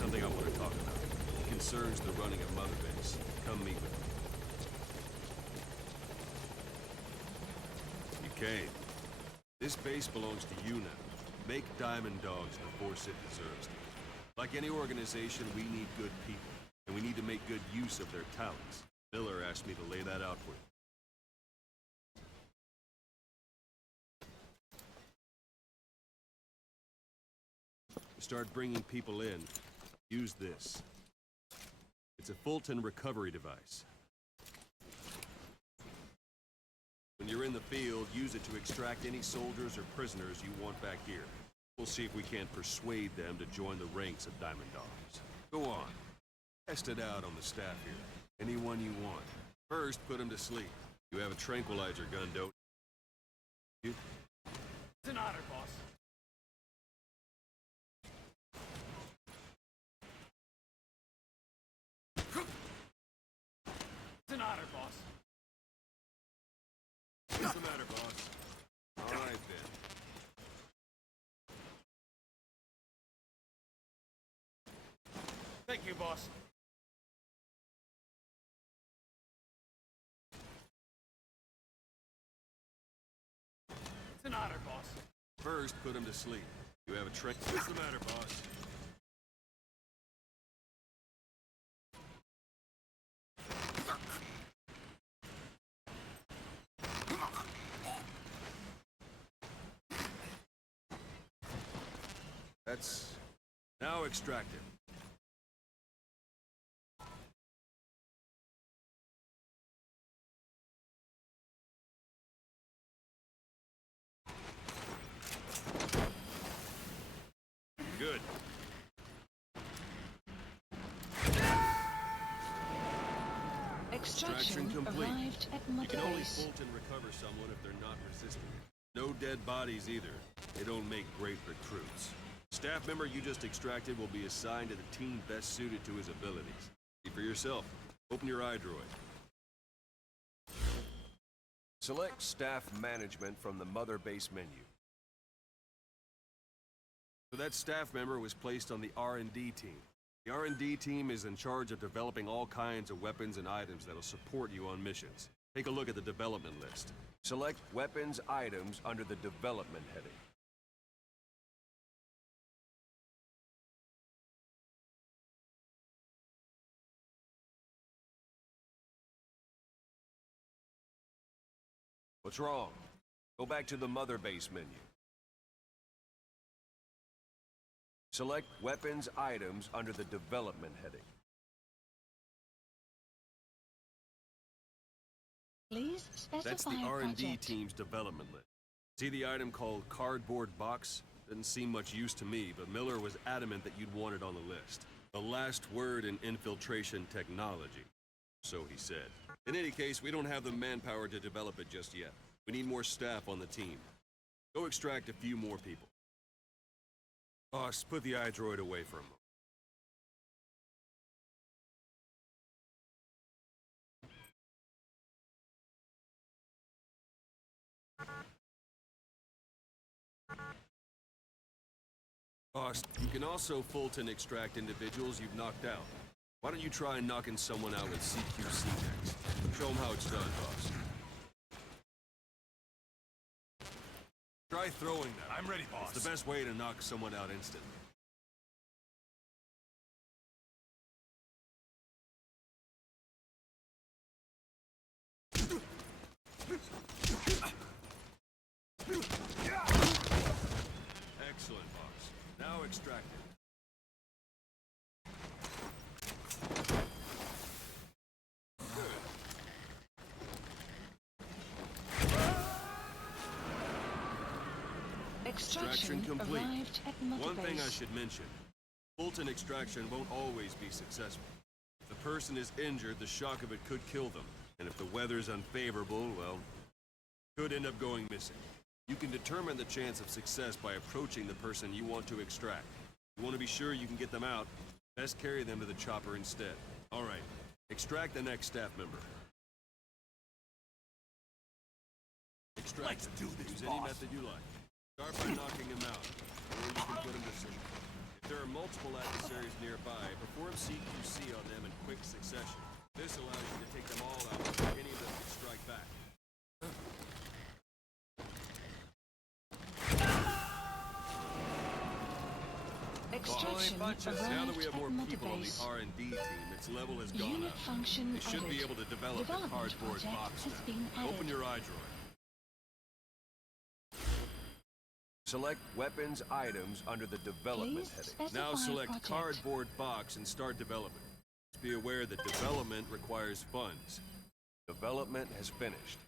something I want to talk about. It concerns the running of Mother Base. Come meet with me. You came. This base belongs to you now. Make diamond dogs the force it deserves to. Like any organization, we need good people, and we need to make good use of their talents. Miller asked me to lay that out for you. To start bringing people in, use this. It's a Fulton recovery device. When you're in the field, use it to extract any soldiers or prisoners you want back here. We'll see if we can't persuade them to join the ranks of Diamond Dogs. Go on. Test it out on the staff here. Anyone you want. First, put them to sleep. You have a tranquilizer gun, don't you? It's an honor, boss. It's an honor, boss. What's the matter, boss? All right, then. Thank you, boss. It's an honor, boss. First, put him to sleep. You have a trick. What's the matter, boss? That's now extracted. Good. Extraction complete. arrived at You Mother can only Base. Fulton recover someone if they're not resistant. No dead bodies either. They don't make great recruits. Staff member you just extracted will be assigned to the team best suited to his abilities. See for yourself. Open your iDroid. Select staff management from the Mother Base menu. So that staff member was placed on the R&D team. The R&D team is in charge of developing all kinds of weapons and items that'll support you on missions. Take a look at the development list. Select weapons items under the development heading. What's wrong? Go back to the Mother Base menu. Select weapons items under the development heading. Please specify That's the a R&D project. team's development list. See the item called cardboard box? Doesn't seem much use to me, but Miller was adamant that you'd want it on the list. The last word in infiltration technology. So he said. In any case, we don't have the manpower to develop it just yet. We need more staff on the team. Go extract a few more people. Boss, put the iDroid away for a moment. Boss, you can also Fulton extract individuals you've knocked out. Why don't you try knocking someone out with CQC next? Show them how it's done, boss. Try throwing them. I'm ready, boss. It's the best way to knock someone out instantly. Excellent, boss. Now extract it. Extraction complete. arrived at Mother One thing I Base. should mention. Fulton extraction won't always be successful. If the person is injured, the shock of it could kill them. And if the weather's unfavorable, well, could end up going missing. You can determine the chance of success by approaching the person you want to extract. You want to be sure you can get them out, best carry them to the chopper instead. All right, extract the next staff member. Extract Let's him. do this, Use boss. any method you like. Start by knocking him out, or you can put him to sleep. If there are multiple adversaries nearby, perform CQC on them in quick succession. This allows you to take them all out before any of them can strike back. Extraction Now that we have more arrived people at on Mother the Base. R&D team, its level has gone Unit up. function They should be added. able to develop a Development cardboard project box has now. been added. Open your eye droid. Select weapons items under the development Please heading. specify Now select project. cardboard box and start development. Just be aware that development requires funds. Development has finished.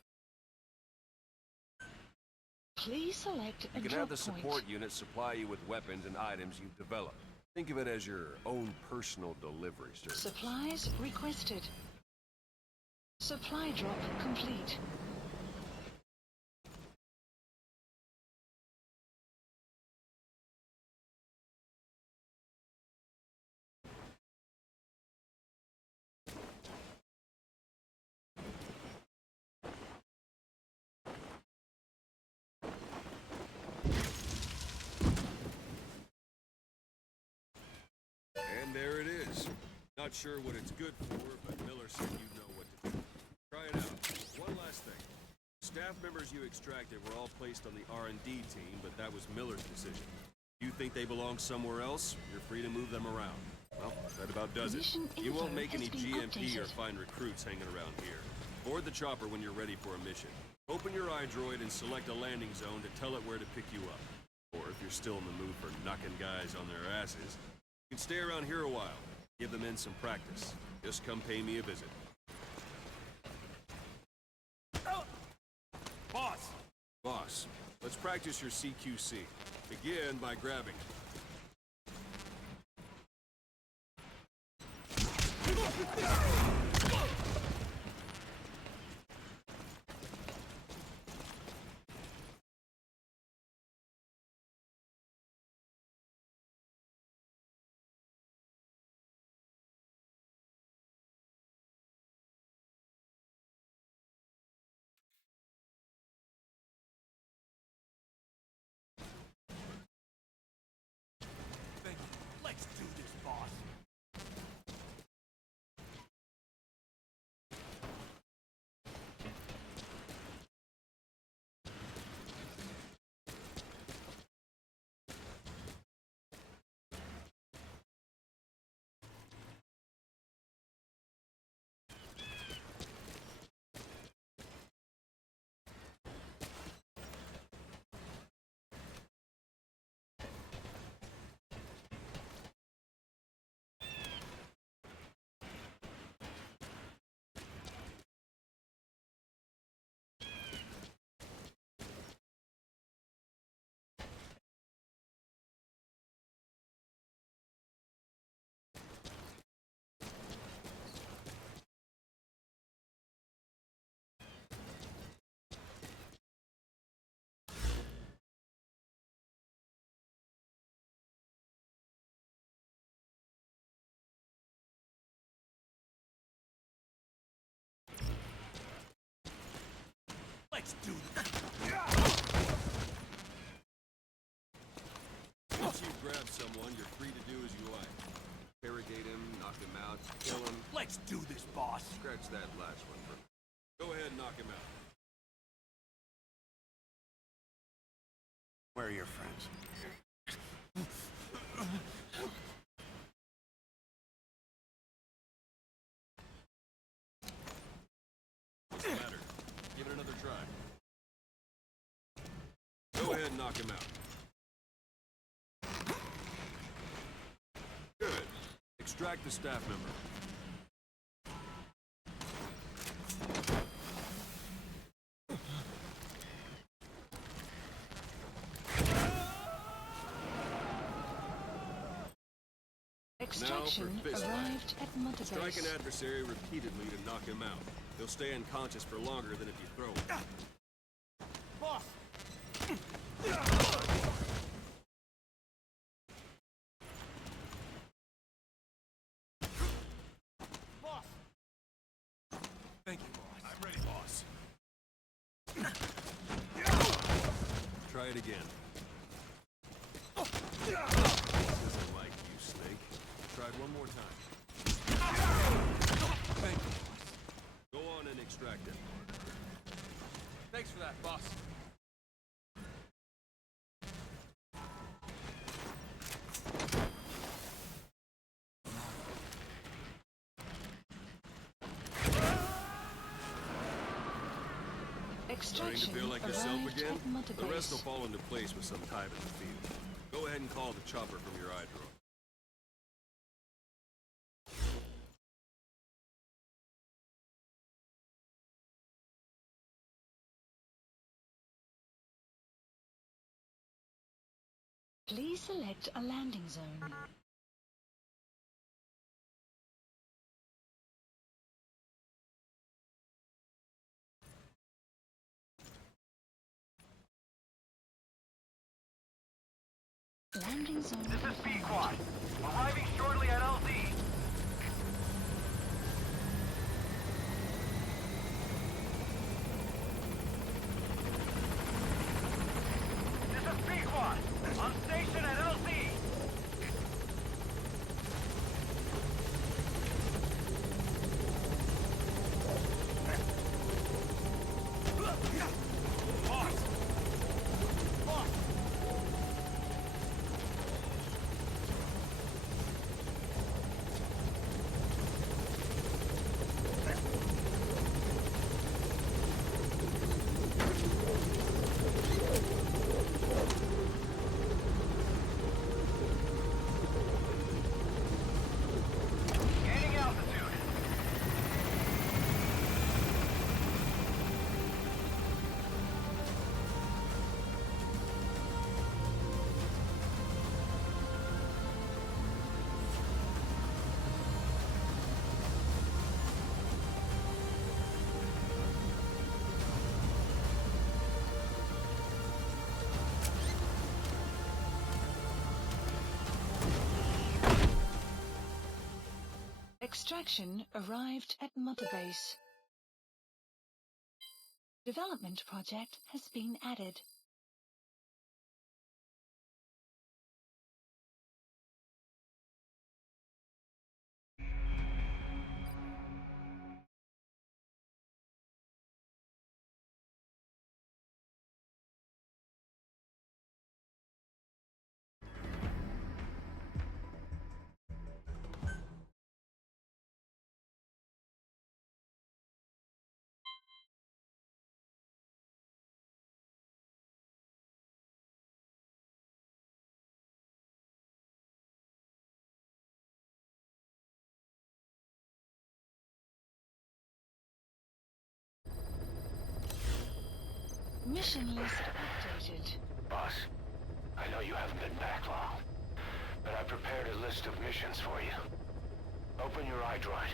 Please select a You can drop have the point. support unit supply you with weapons and items you've developed. Think of it as your own personal delivery service. Supplies requested. Supply drop complete. And there it is. Not sure what it's good for, but Miller said you know what to do. Try it out. One last thing. Staff members you extracted were all placed on the R&D team, but that was Miller's decision. If you think they belong somewhere else, you're free to move them around. Well, that about does it. Mission You won't info make any has been GMP or updated. find recruits hanging around here. Board the chopper when you're ready for a mission. Open your eye droid and select a landing zone to tell it where to pick you up. Or if you're still in the mood for knocking guys on their asses, you can stay around here a while. Give the men some practice. Just come pay me a visit. Boss! Boss, let's practice your CQC. Begin by grabbing. Thank you. Let's do this, boss. Let's do this. Once you grab someone, you're free to do as you like. Interrogate him, knock him out, kill him. Let's do this, boss. Scratch that last one for me. Go ahead and knock him out. Where are your friends? What's the matter? Give it another try. Go ahead and knock him out. Good. Extract the staff member. Extraction fist fight. arrived at Mother Strike an Base. adversary repeatedly to knock him out. He'll stay unconscious for longer than if you throw him. Boss! Boss! Thank you, boss. I'm ready, boss. Try it again. This isn't like one more time. Thank you. Go on and extract it. Thanks for that, boss. Starting to Extraction feel like yourself arrived again? at Mother The rest will Base. fall into place with some time in the field. Go ahead and call the chopper from your eye drawer. Please select a landing zone. Landing zone. This is B-Quad. Arriving shortly at LZ. This is B-Quad. On station at LZ. Boss! Boss! Gaining altitude. Extraction arrived at Mother Base. Development project has been added. Mission list updated. Boss, I know you haven't been back long, but I prepared a list of missions for you. Open your iDroid.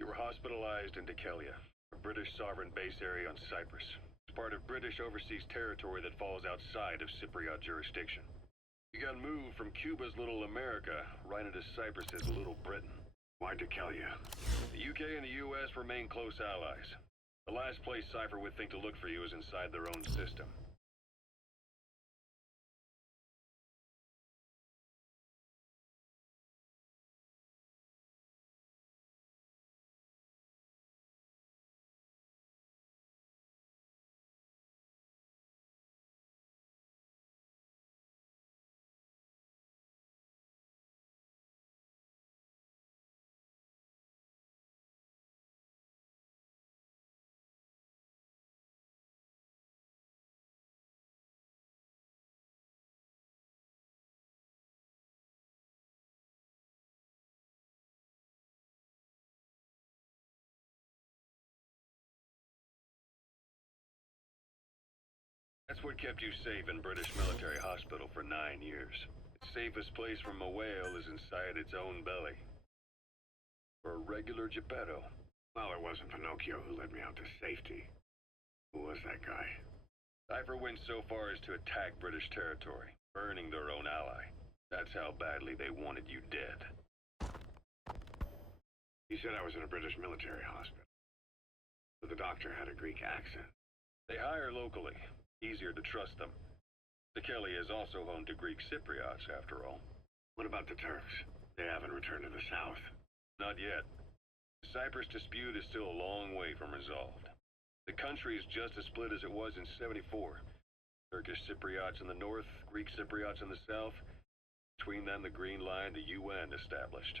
You were hospitalized in Dekelia, a British sovereign base area on Cyprus. It's part of British overseas territory that falls outside of Cypriot jurisdiction. You got moved from Cuba's Little America right into Cyprus's Little Britain. Why Dekelia? The UK and the US remain close allies. The last place Cypher would think to look for you is inside their own system. That's what kept you safe in British military hospital for 9 years. Its safest place from a whale is inside its own belly. For a regular Geppetto. Well, it wasn't Pinocchio who led me out to safety. Who was that guy? Cypher went so far as to attack British territory, burning their own ally. That's how badly they wanted you dead. He said I was in a British military hospital, but the doctor had a Greek accent. They hire locally. Easier to trust them. Kelly is also home to Greek Cypriots, after all. What about the Turks? They haven't returned to the south. Not yet. The Cyprus dispute is still a long way from resolved. The country is just as split as it was in '74. Turkish Cypriots in the north, Greek Cypriots in the south. Between them, the Green Line, the UN established.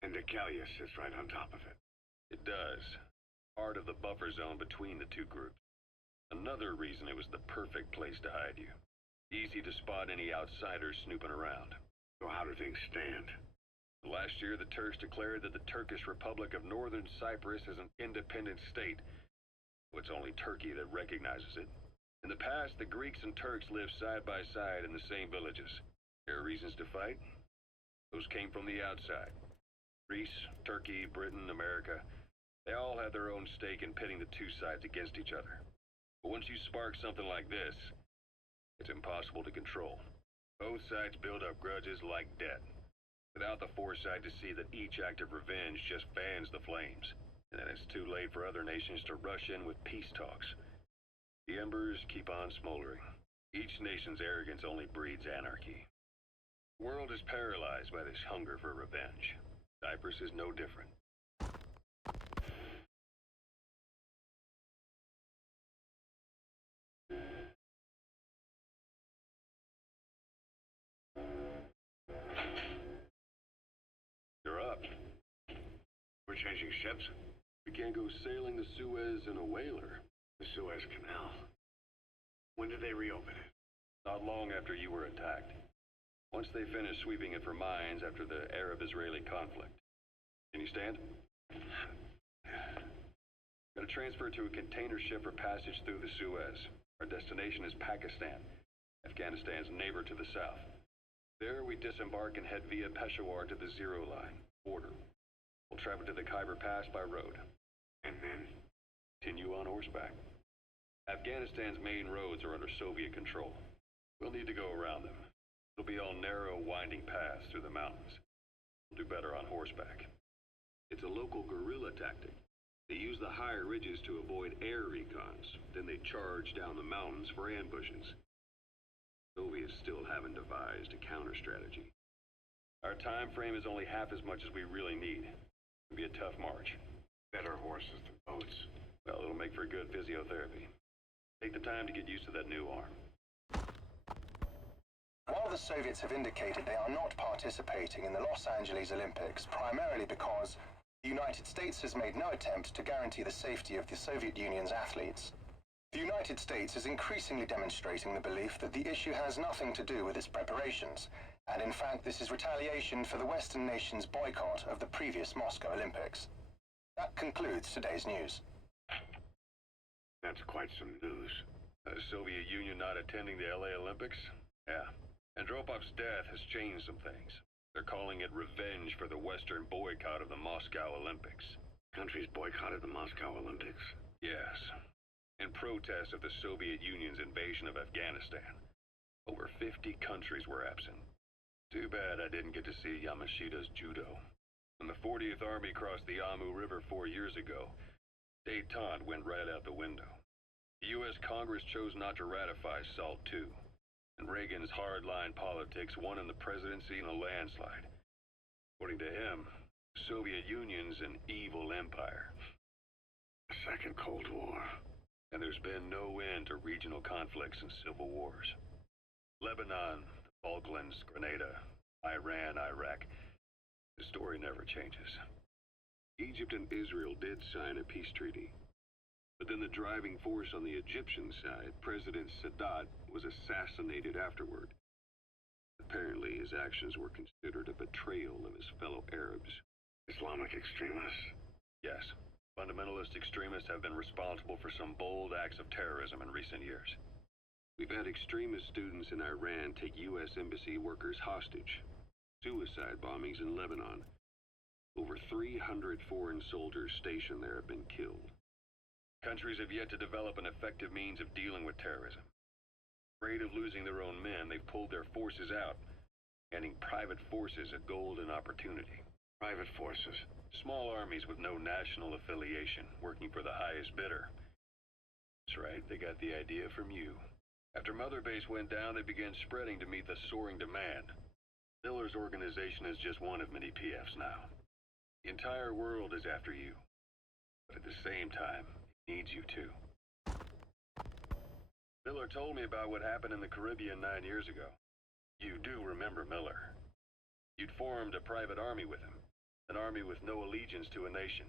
And Decalia sits right on top of it. It does. Part of the buffer zone between the two groups. Another reason it was the perfect place to hide you. Easy to spot any outsiders snooping around. So how do things stand? Last year, the Turks declared that the Turkish Republic of Northern Cyprus is an independent state. It's only Turkey that recognizes it. In the past, the Greeks and Turks lived side by side in the same villages. There are reasons to fight? Those came from the outside. Greece, Turkey, Britain, America, they all had their own stake in pitting the two sides against each other. But once you spark something like this, it's impossible to control. Both sides build up grudges like debt, without the foresight to see that each act of revenge just fans the flames. And then it's too late for other nations to rush in with peace talks. The embers keep on smoldering. Each nation's arrogance only breeds anarchy. The world is paralyzed by this hunger for revenge. Cyprus is no different. You're up. We're changing ships? We can't go sailing the Suez in a whaler. The Suez Canal. When did they reopen it? Not long after you were attacked. Once they finished sweeping it for mines after the Arab-Israeli conflict. Can you stand? Got to transfer to a container ship for passage through the Suez. Our destination is Pakistan, Afghanistan's neighbor to the south. There we disembark and head via Peshawar to the Zero Line, border. We'll travel to the Khyber Pass by road. And then continue on horseback. Afghanistan's main roads are under Soviet control. We'll need to go around them. It'll be all narrow, winding paths through the mountains. We'll do better on horseback. It's a local guerrilla tactic. They use the higher ridges to avoid air recons. Then they charge down the mountains for ambushes. Soviets still haven't devised a counter-strategy. Our time frame is only half as much as we really need. It'll be a tough march. Better horses than boats. Well, it'll make for good physiotherapy. Take the time to get used to that new arm. While the Soviets have indicated they are not participating in the Los Angeles Olympics, primarily because the United States has made no attempt to guarantee the safety of the Soviet Union's athletes, the United States is increasingly demonstrating the belief that the issue has nothing to do with its preparations, and in fact this is retaliation for the Western nations' boycott of the previous Moscow Olympics. That concludes today's news. That's quite some news. The Soviet Union not attending the LA Olympics? Yeah. Andropov's death has changed some things. They're calling it revenge for the Western boycott of the Moscow Olympics. Countries boycotted the Moscow Olympics? Yes. In protest of the Soviet Union's invasion of Afghanistan. Over 50 countries were absent. Too bad I didn't get to see Yamashita's judo. When the 40th Army crossed the Amu River 4 years ago, détente went right out the window. The U.S. Congress chose not to ratify SALT II, and Reagan's hardline politics won him the presidency in a landslide. According to him, the Soviet Union's an evil empire. The Second Cold War. And there's been no end to regional conflicts and civil wars. Lebanon, the Falklands, Grenada, Iran, Iraq. The story never changes. Egypt and Israel did sign a peace treaty. But then the driving force on the Egyptian side, President Sadat, was assassinated afterward. Apparently, his actions were considered a betrayal of his fellow Arabs. Islamic extremists? Yes. Fundamentalist extremists have been responsible for some bold acts of terrorism in recent years. We've had extremist students in Iran take U.S. embassy workers hostage. Suicide bombings in Lebanon. Over 300 foreign soldiers stationed there have been killed. Countries have yet to develop an effective means of dealing with terrorism. Afraid of losing their own men, they've pulled their forces out, handing private forces a golden opportunity. Private forces? Small armies with no national affiliation, working for the highest bidder. That's right, they got the idea from you. After Mother Base went down, they began spreading to meet the soaring demand. Miller's organization is just one of many PFs now. The entire world is after you. But at the same time, it needs you too. Miller told me about what happened in the Caribbean 9 years ago. You do remember Miller. You'd formed a private army with him. An army with no allegiance to a nation.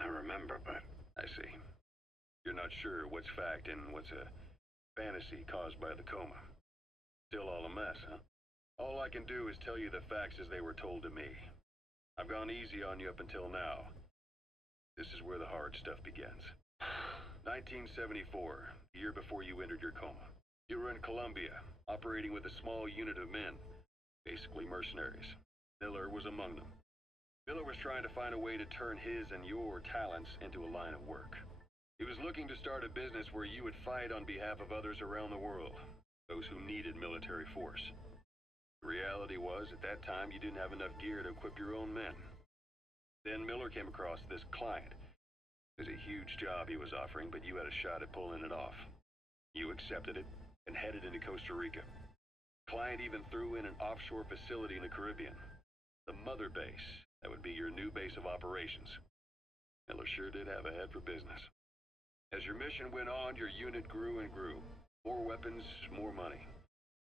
I remember, but... I see. You're not sure what's fact and what's a fantasy caused by the coma. Still all a mess, huh? All I can do is tell you the facts as they were told to me. I've gone easy on you up until now. This is where the hard stuff begins. 1974, the year before you entered your coma. You were in Colombia, operating with a small unit of men, basically mercenaries. Miller was among them. Miller was trying to find a way to turn his and your talents into a line of work. He was looking to start a business where you would fight on behalf of others around the world, those who needed military force. The reality was, at that time, you didn't have enough gear to equip your own men. Then Miller came across this client. It was a huge job he was offering, but you had a shot at pulling it off. You accepted it and headed into Costa Rica. The client even threw in an offshore facility in the Caribbean. The Mother Base. That would be your new base of operations. Miller sure did have a head for business. As your mission went on, your unit grew and grew. More weapons, more money.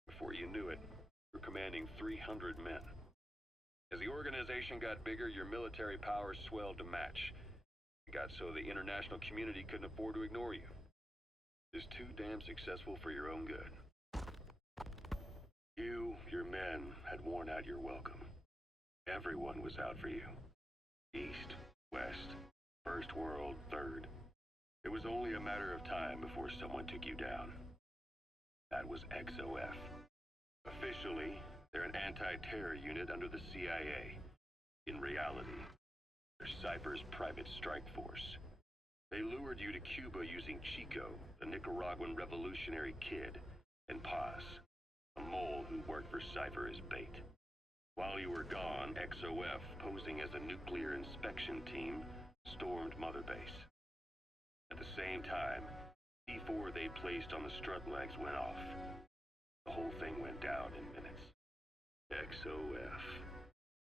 Before you knew it, you were commanding 300 men. As the organization got bigger, your military powers swelled to match. It got so the international community couldn't afford to ignore you. It was too damn successful for your own good. You, your men, had worn out your welcome. Everyone was out for you. East, West, First World, Third. It was only a matter of time before someone took you down. That was XOF. Officially, they're an anti-terror unit under the CIA. In reality, they're Cypher's private strike force. They lured you to Cuba using Chico, the Nicaraguan revolutionary kid, and Paz, a mole who worked for Cypher as bait. While you were gone, XOF, posing as a nuclear inspection team, stormed Mother Base. At the same time, C4 they placed on the strut legs went off. The whole thing went down in minutes. XOF.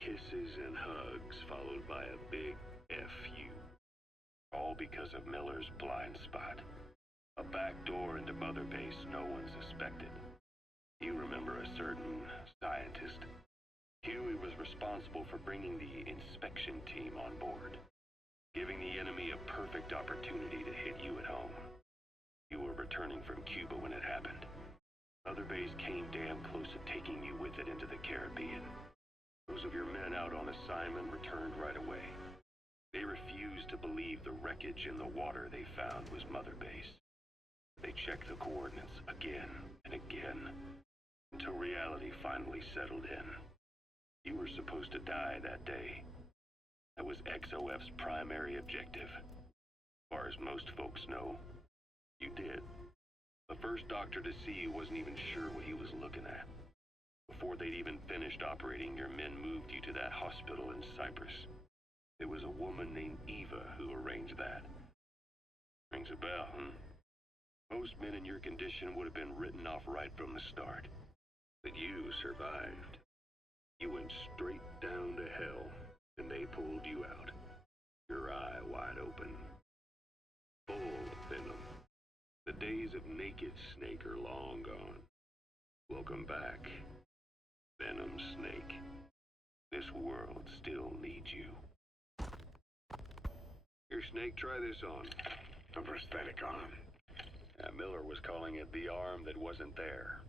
Kisses and hugs, followed by a big FU. All because of Miller's blind spot. A back door into Mother Base no one suspected. You remember a certain scientist. Huey was responsible for bringing the inspection team on board, giving the enemy a perfect opportunity to hit you at home. You were returning from Cuba when it happened. Mother Base came damn close to taking you with it into the Caribbean. Those of your men out on assignment returned right away. They refused to believe the wreckage in the water they found was Mother Base. They checked the coordinates again and again, until reality finally settled in. You were supposed to die that day. That was XOF's primary objective. As far as most folks know, you did. The first doctor to see you wasn't even sure what he was looking at. Before they'd even finished operating, your men moved you to that hospital in Cyprus. It was a woman named Eva who arranged that. Rings a bell, huh? Most men in your condition would have been written off right from the start. But you survived. You went straight down to hell, and they pulled you out. Your eye wide open. Full of venom. The days of naked Snake are long gone. Welcome back, Venom Snake. This world still needs you. Here, Snake, try this on. A prosthetic arm. Miller was calling it the arm that wasn't there.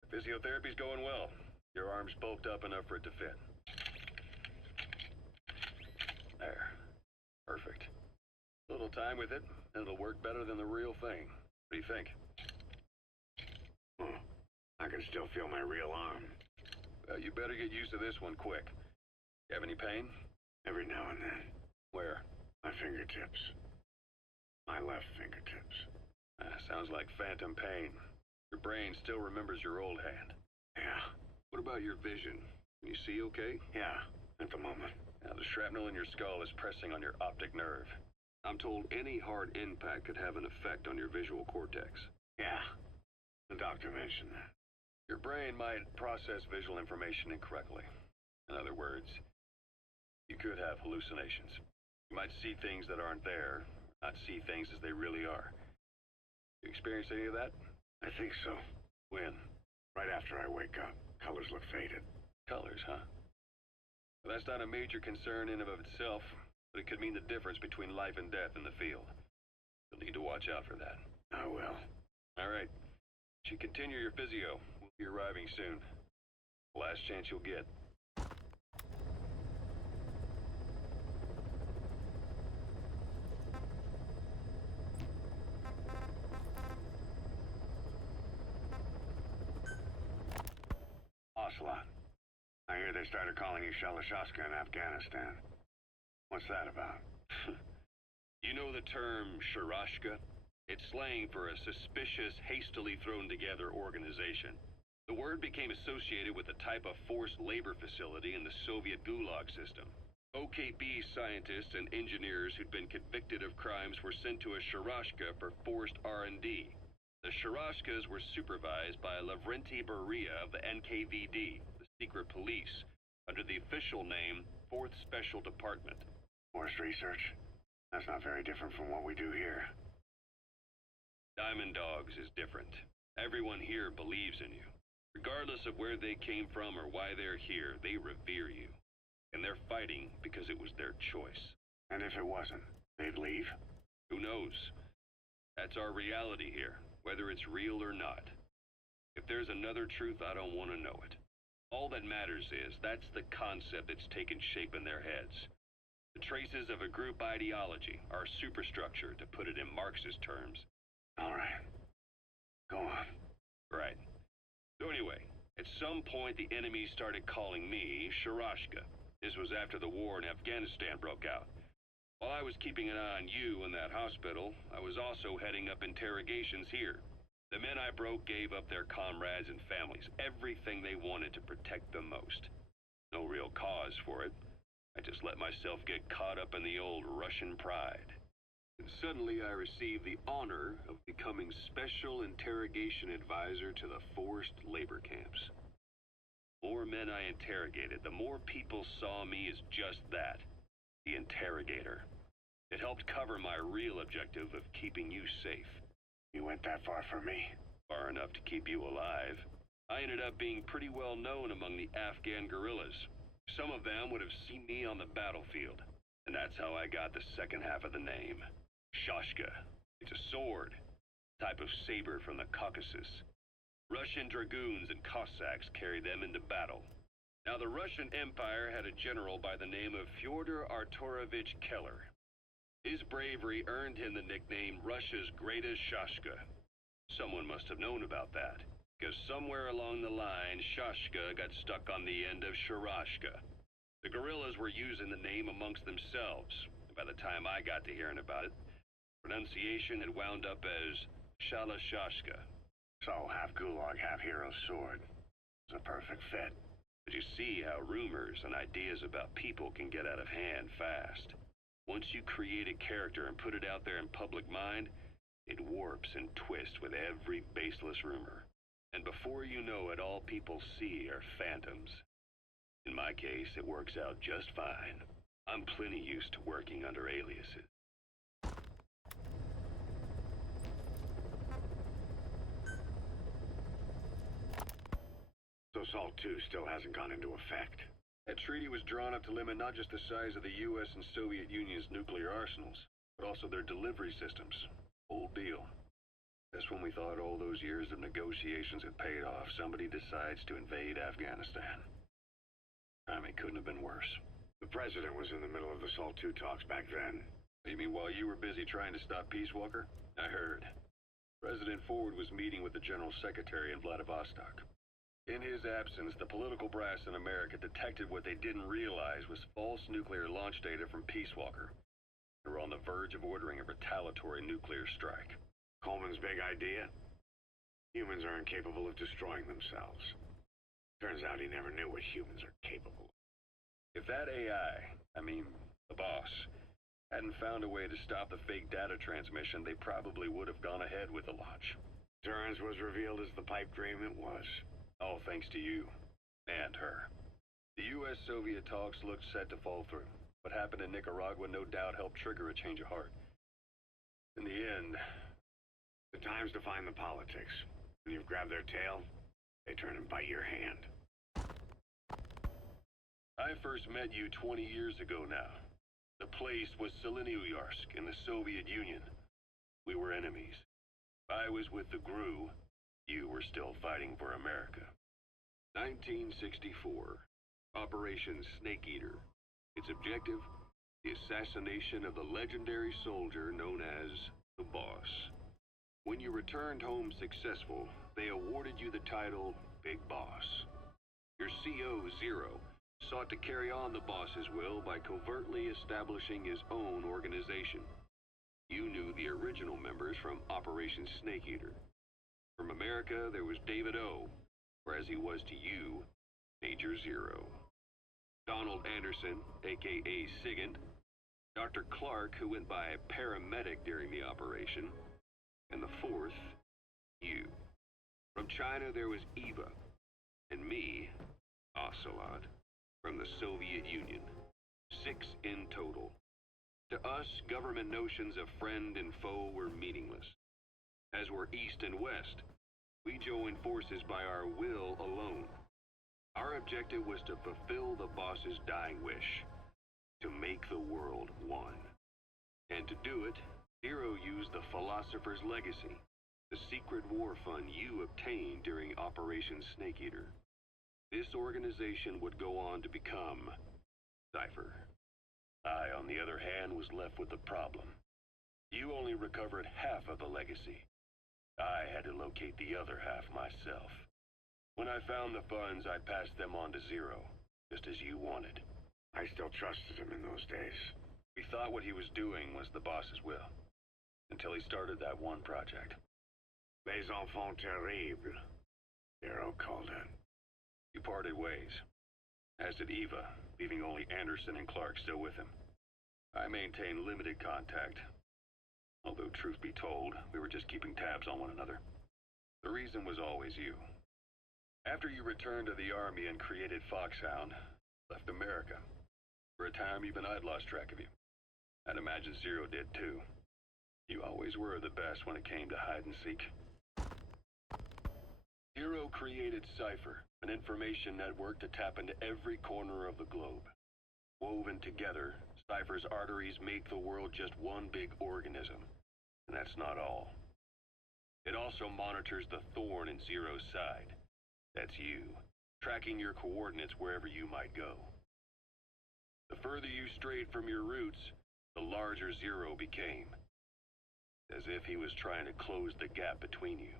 The physiotherapy's going well. Your arm's bulked up enough for it to fit. There. Perfect. A little time with it, and it'll work better than the real thing. What do you think? I can still feel my real arm. You better get used to this one quick. You have any pain? Every now and then. Where? My fingertips. My left fingertips. Sounds like phantom pain. Your brain still remembers your old hand. Yeah. What about your vision? Can you see okay? Yeah, at the moment. Now, the shrapnel in your skull is pressing on your optic nerve. I'm told any hard impact could have an effect on your visual cortex. Yeah, the doctor mentioned that. Your brain might process visual information incorrectly. In other words, you could have hallucinations. You might see things that aren't there, not see things as they really are. You experience any of that? I think so. When? Right after I wake up. Colors look faded. Colors, huh? Well, that's not a major concern in and of itself, but it could mean the difference between life and death in the field. You'll need to watch out for that. I will. All right. You should continue your physio. We'll be arriving soon. Last chance you'll get. Ocelot. I hear they started calling you Shalashaska in Afghanistan. What's that about? You know the term Sharashka? It's slang for a suspicious, hastily thrown together organization. The word became associated with a type of forced labor facility in the Soviet Gulag system. OKB scientists and engineers who'd been convicted of crimes were sent to a Sharashka for forced R&D. The Sharashkas were supervised by Lavrenti Beria of the NKVD, the secret police, under the official name 4th Special Department. Forced research? That's not very different from what we do here. Diamond Dogs is different. Everyone here believes in you. Regardless of where they came from or why they're here, they revere you. And they're fighting because it was their choice. And if it wasn't, they'd leave? Who knows? That's our reality here, whether it's real or not. If there's another truth, I don't want to know it. All that matters is that's the concept that's taken shape in their heads. The traces of a group ideology, our superstructure, to put it in Marxist terms. All right. Go on. Right. So anyway, at some point the enemy started calling me Sharashka. This was after the war in Afghanistan broke out. While I was keeping an eye on you in that hospital, I was also heading up interrogations here. The men I broke gave up their comrades and families, everything they wanted to protect them most. No real cause for it. I just let myself get caught up in the old Russian pride. And suddenly I received the honor of becoming Special Interrogation Advisor to the forced labor camps. The more men I interrogated, the more people saw me as just that, the interrogator. It helped cover my real objective of keeping you safe. You went that far for me? Far enough to keep you alive. I ended up being pretty well known among the Afghan guerrillas. Some of them would have seen me on the battlefield, and that's how I got the second half of the name. Shashka. It's a sword, type of saber from the Caucasus. Russian dragoons and Cossacks carried them into battle. Now, the Russian Empire had a general by the name of Fyodor Arturovich Keller. His bravery earned him the nickname Russia's Greatest Shashka. Someone must have known about that, because somewhere along the line, Shashka got stuck on the end of Sharashka. The guerrillas were using the name amongst themselves. By the time I got to hearing about it, pronunciation had wound up as Shalashashka. So, half gulag, half hero sword. It's a perfect fit. But you see how rumors and ideas about people can get out of hand fast. Once you create a character and put it out there in public mind, it warps and twists with every baseless rumor. And before you know it, all people see are phantoms. In my case, it works out just fine. I'm plenty used to working under aliases. So SALT II still hasn't gone into effect. That treaty was drawn up to limit not just the size of the U.S. and Soviet Union's nuclear arsenals, but also their delivery systems. Old deal. Just when we thought all those years of negotiations had paid off, somebody decides to invade Afghanistan. Timing couldn't have been worse. The president was in the middle of the SALT II talks back then. You mean while you were busy trying to stop Peace Walker? I heard. President Ford was meeting with the General Secretary in Vladivostok. In his absence, the political brass in America detected what they didn't realize was false nuclear launch data from Peace Walker. They were on the verge of ordering a retaliatory nuclear strike. Coleman's big idea? Humans are incapable of destroying themselves. Turns out he never knew what humans are capable of. If that AI, the boss, hadn't found a way to stop the fake data transmission, they probably would have gone ahead with the launch. Terrence was revealed as the pipe dream it was. All thanks to you. And her. The U.S.-Soviet talks looked set to fall through. What happened in Nicaragua no doubt helped trigger a change of heart. In the end, The time's to find the politics. When you've grabbed their tail, they turn and bite your hand. I first met you 20 years ago now. The place was Selenouyarsk in the Soviet Union. We were enemies. I was with the GRU. You were still fighting for America. 1964. Operation Snake Eater. Its objective? The assassination of the legendary soldier known as the Boss. When you returned home successful, they awarded you the title Big Boss. Your CO, Zero, sought to carry on the boss's will by covertly establishing his own organization. You knew the original members from Operation Snake Eater. From America, there was David O., whereas he was to you, Major Zero. Donald Anderson, a.k.a. Sigint, Dr. Clark, who went by paramedic during the operation, and the fourth, you. From China, there was Eva, and me, Ocelot, from the Soviet Union. 6 in total. To us, government notions of friend and foe were meaningless. As were East and West, we joined forces by our will alone. Our objective was to fulfill the boss's dying wish, to make the world one. And to do it, Zero used the Philosopher's Legacy, the secret war fund you obtained during Operation Snake Eater. This organization would go on to become Cypher. I, on the other hand, was left with the problem. You only recovered half of the legacy. I had to locate the other half myself. When I found the funds, I passed them on to Zero, just as you wanted. I still trusted him in those days. We thought what he was doing was the boss's will, until he started that one project. Les enfants terribles, Zero called it. You parted ways, as did Eva, leaving only Anderson and Clark still with him. I maintained limited contact, although truth be told, we were just keeping tabs on one another. The reason was always you. After you returned to the Army and created Foxhound, left America. For a time, even I'd lost track of you. I'd imagine Zero did too. You always were the best when it came to hide and seek. Zero created Cypher, an information network to tap into every corner of the globe. Woven together, Cypher's arteries make the world just one big organism. And that's not all. It also monitors the thorn in Zero's side. That's you, tracking your coordinates wherever you might go. The further you strayed from your roots, the larger Zero became. As if he was trying to close the gap between you.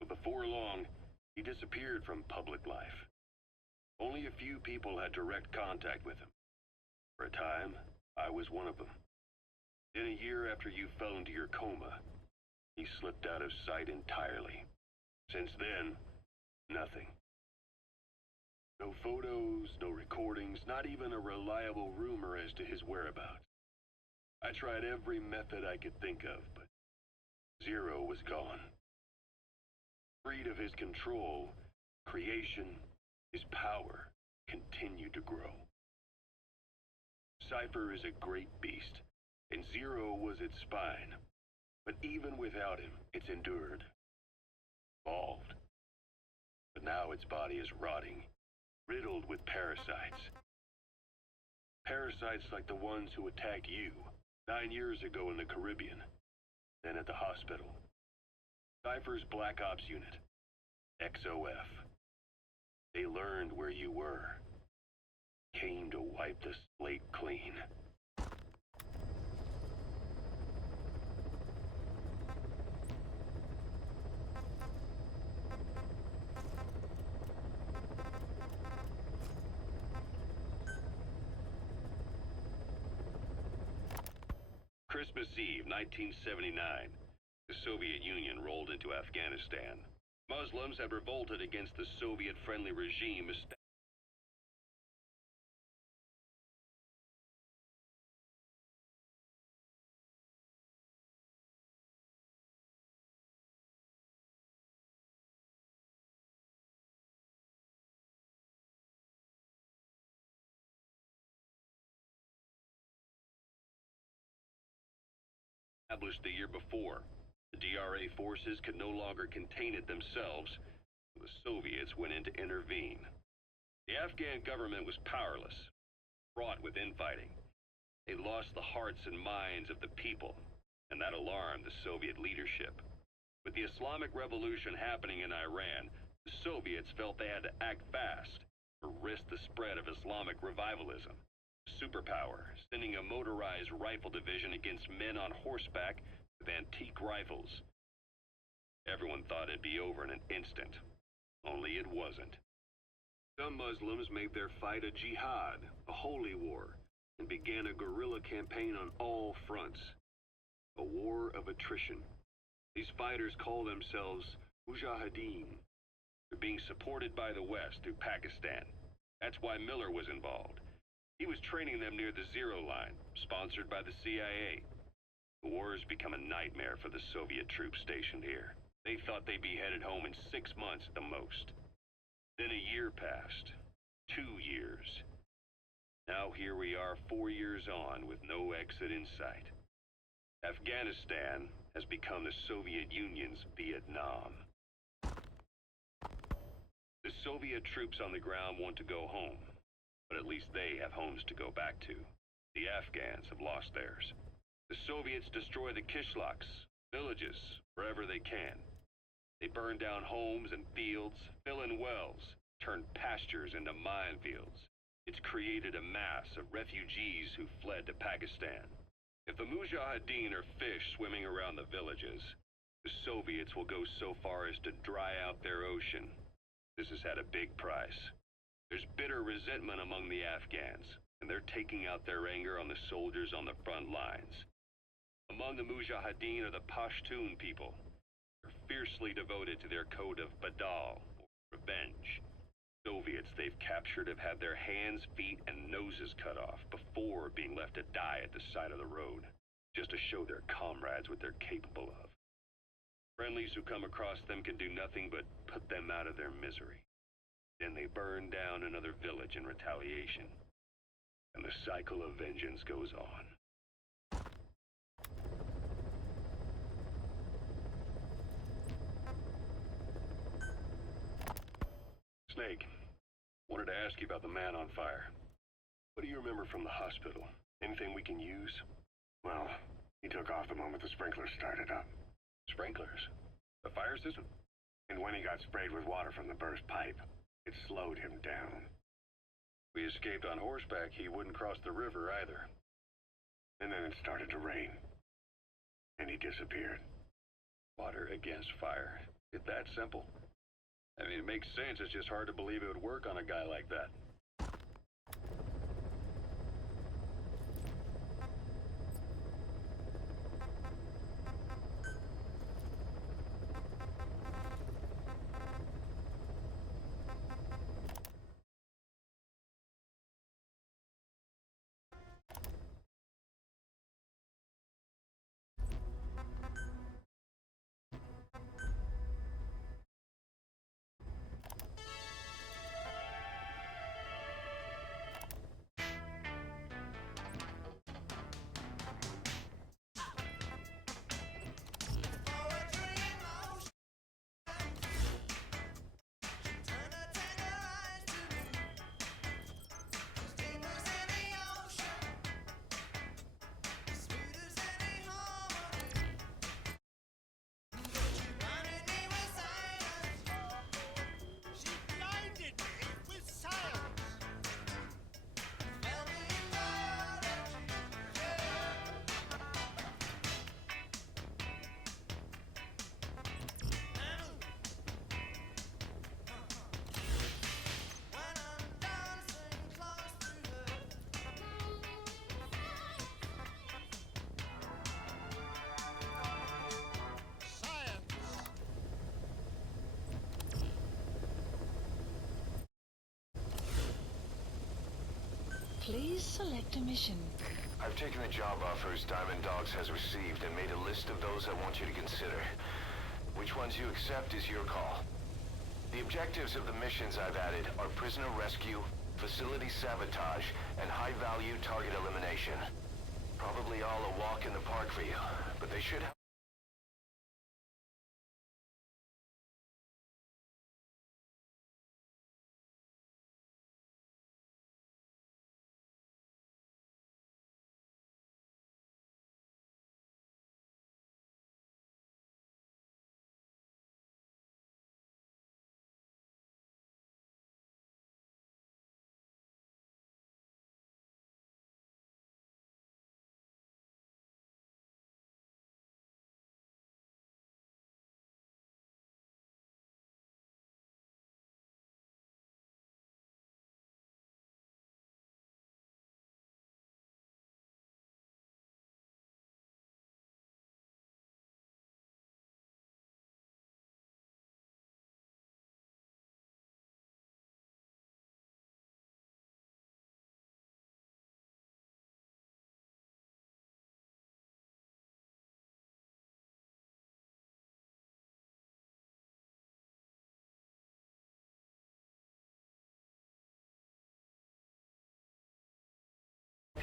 But before long, he disappeared from public life. Only a few people had direct contact with him. For a time, I was one of them. Then a year after you fell into your coma, he slipped out of sight entirely. Since then, nothing. No photos, no recordings, not even a reliable rumor as to his whereabouts. I tried every method I could think of, but Zero was gone. Freed of his control, creation, his power, continued to grow. Cypher is a great beast, and Zero was its spine. But even without him, it's endured. Evolved. But now its body is rotting, riddled with parasites. Parasites like the ones who attacked you 9 years ago in the Caribbean, then at the hospital. Cypher's Black Ops Unit, XOF. They learned where you were. Came to wipe the slate clean. Christmas Eve, 1979. The Soviet Union rolled into Afghanistan. Muslims had revolted against the Soviet-friendly regime established established the year before. The DRA forces could no longer contain it themselves, so the Soviets went in to intervene. The Afghan government was powerless, fraught with infighting. They lost the hearts and minds of the people, and that alarmed the Soviet leadership. With the Islamic Revolution happening in Iran, the Soviets felt they had to act fast or risk the spread of Islamic revivalism. Superpower, sending a motorized rifle division against men on horseback with antique rifles. Everyone thought it'd be over in an instant, only it wasn't. Some Muslims made their fight a jihad, a holy war, and began a guerrilla campaign on all fronts. A war of attrition. These fighters call themselves Mujahideen. They're being supported by the West through Pakistan. That's why Miller was involved. He was training them near the Zero Line, sponsored by the CIA. The war has become a nightmare for the Soviet troops stationed here. They thought they'd be headed home in 6 months at the most. Then a year passed. 2 years. Now here we are 4 years on with no exit in sight. Afghanistan has become the Soviet Union's Vietnam. The Soviet troops on the ground want to go home, but at least they have homes to go back to. The Afghans have lost theirs. The Soviets destroy the kishlaks, villages, wherever they can. They burn down homes and fields, fill in wells, turn pastures into minefields. It's created a mass of refugees who fled to Pakistan. If the Mujahideen are fish swimming around the villages, the Soviets will go so far as to dry out their ocean. This has had a big price. There's bitter resentment among the Afghans, and they're taking out their anger on the soldiers on the front lines. Among the Mujahideen are the Pashtun people. They're fiercely devoted to their code of Badal, or revenge. Soviets they've captured have had their hands, feet, and noses cut off before being left to die at the side of the road, just to show their comrades what they're capable of. Friendlies who come across them can do nothing but put them out of their misery. Then they burn down another village in retaliation. And the cycle of vengeance goes on. Snake, wanted to ask you about the man on fire. What do you remember from the hospital? Anything we can use? Well, he took off the moment the sprinklers started up. Sprinklers? The fire system? And when he got sprayed with water from the burst pipe, it slowed him down. We escaped on horseback, he wouldn't cross the river either. And then it started to rain. And he disappeared. Water against fire. It's that simple. I mean, it makes sense, it's just hard to believe it would work on a guy like that. Please select a mission. I've taken the job offers Diamond Dogs has received and made a list of those I want you to consider. Which ones you accept is your call. The objectives of the missions I've added are prisoner rescue, facility sabotage, and high-value target elimination. Probably all a walk in the park for you. but they should help.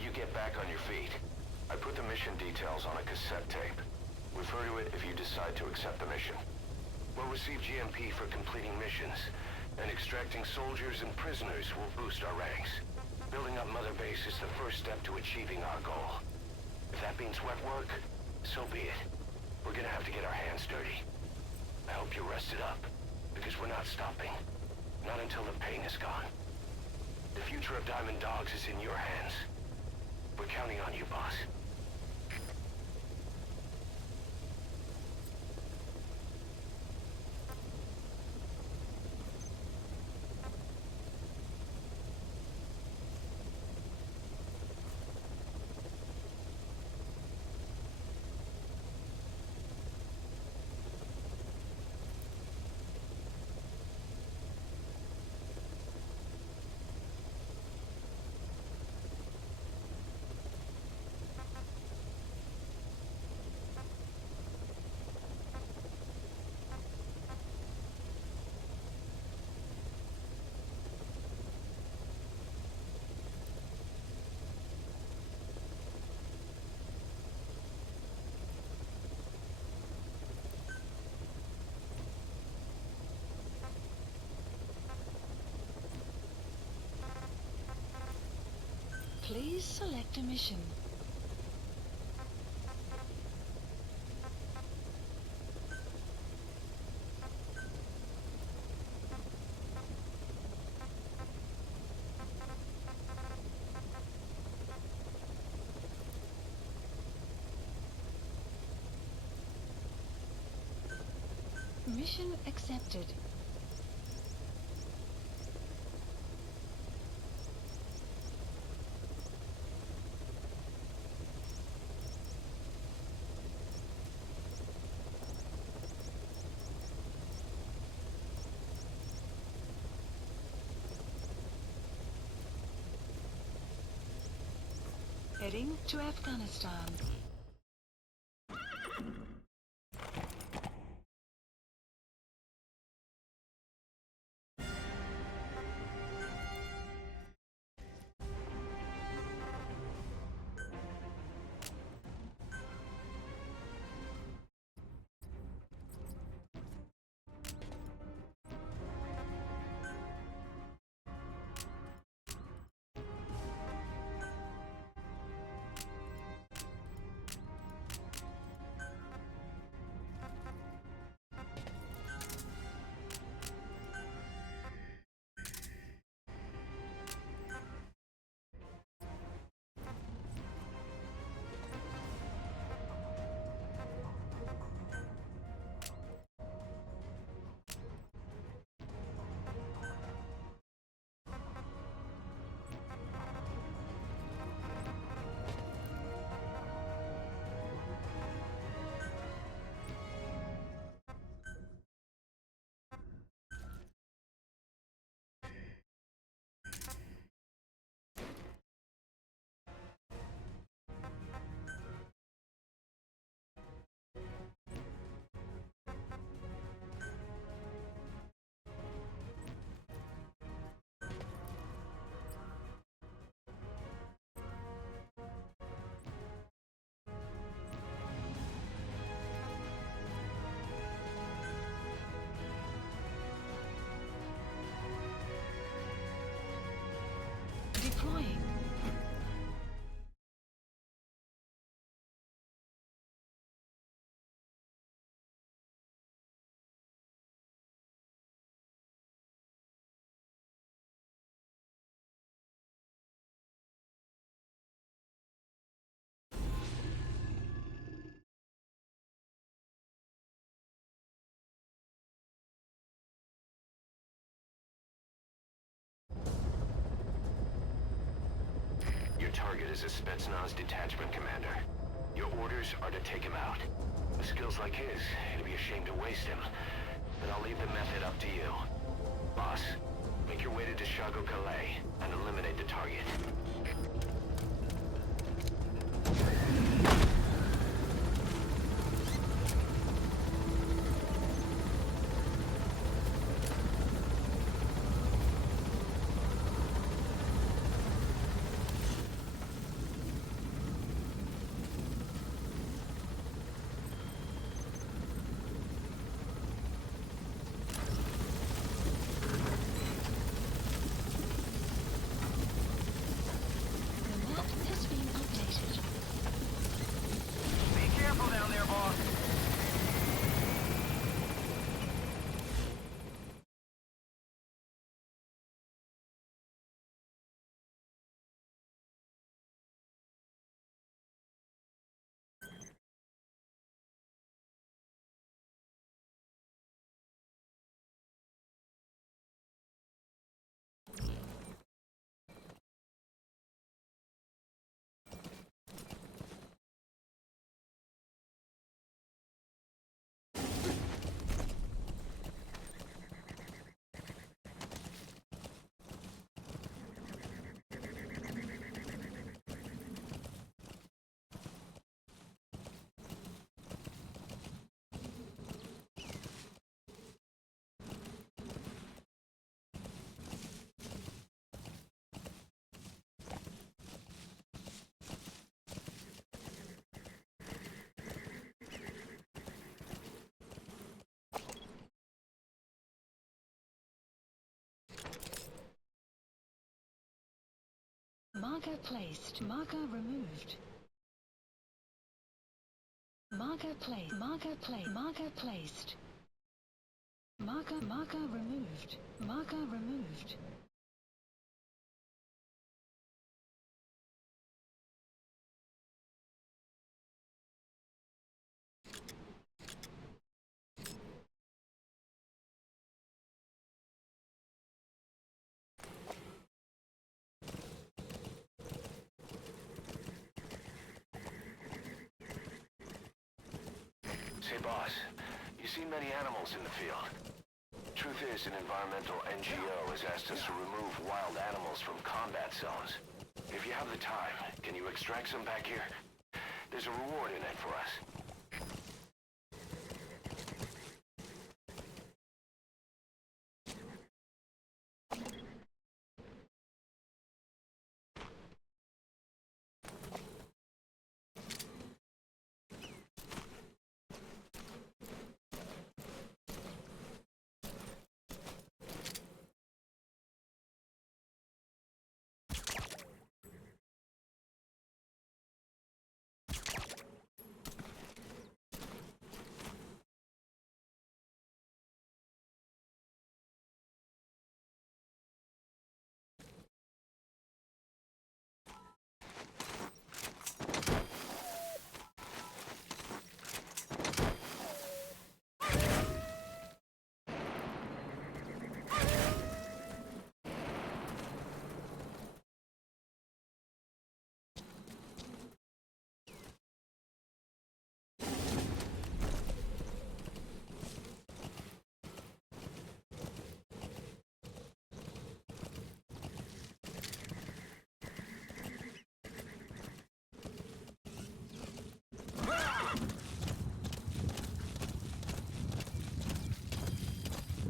You get back on your feet. I put the mission details on a cassette tape. Refer to it if you decide to accept the mission. We'll receive GMP for completing missions, and extracting soldiers and prisoners will boost our ranks. Building up Mother Base is the first step to achieving our goal. If that means wet work, so be it. We're gonna have to get our hands dirty. I hope you're rested up, because we're not stopping. Not until the pain is gone. The future of Diamond Dogs is in your hands. We're counting on you, boss. Please select a mission. Mission accepted. Heading to Afghanistan. is a Spetsnaz detachment commander. Your orders are to take him out. With skills like his, it'd be a shame to waste him. But I'll leave the method up to you. Boss, make your way to Dishago Calais and eliminate the target. The map has been updated. Be careful down there, boss. Marker placed. Marker removed. Marker placed. Marker placed. Marker placed. Marker removed. Marker removed. Say, boss, you've seen many animals in the field. Truth is, an environmental NGO has asked us to remove wild animals from combat zones. If you have the time, can you extract some back here? There's a reward in it for us.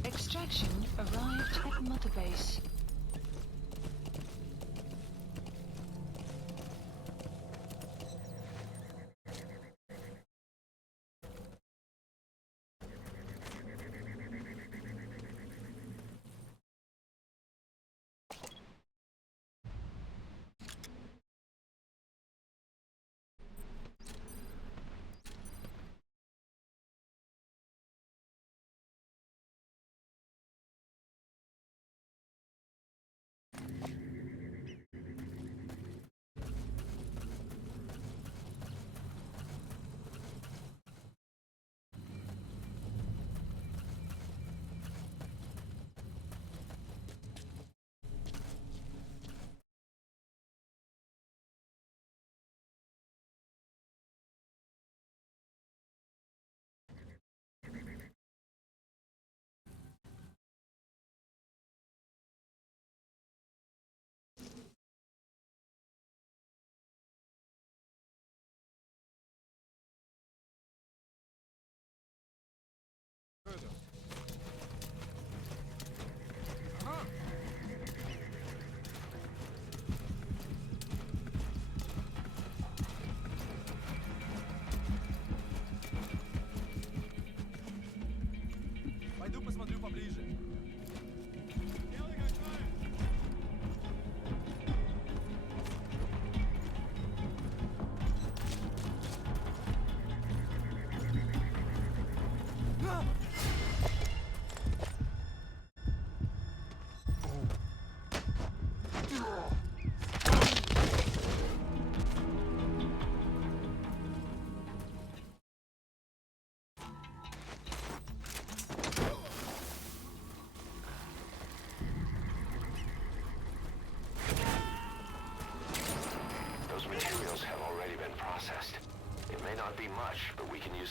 Extraction arrived at Mother Base.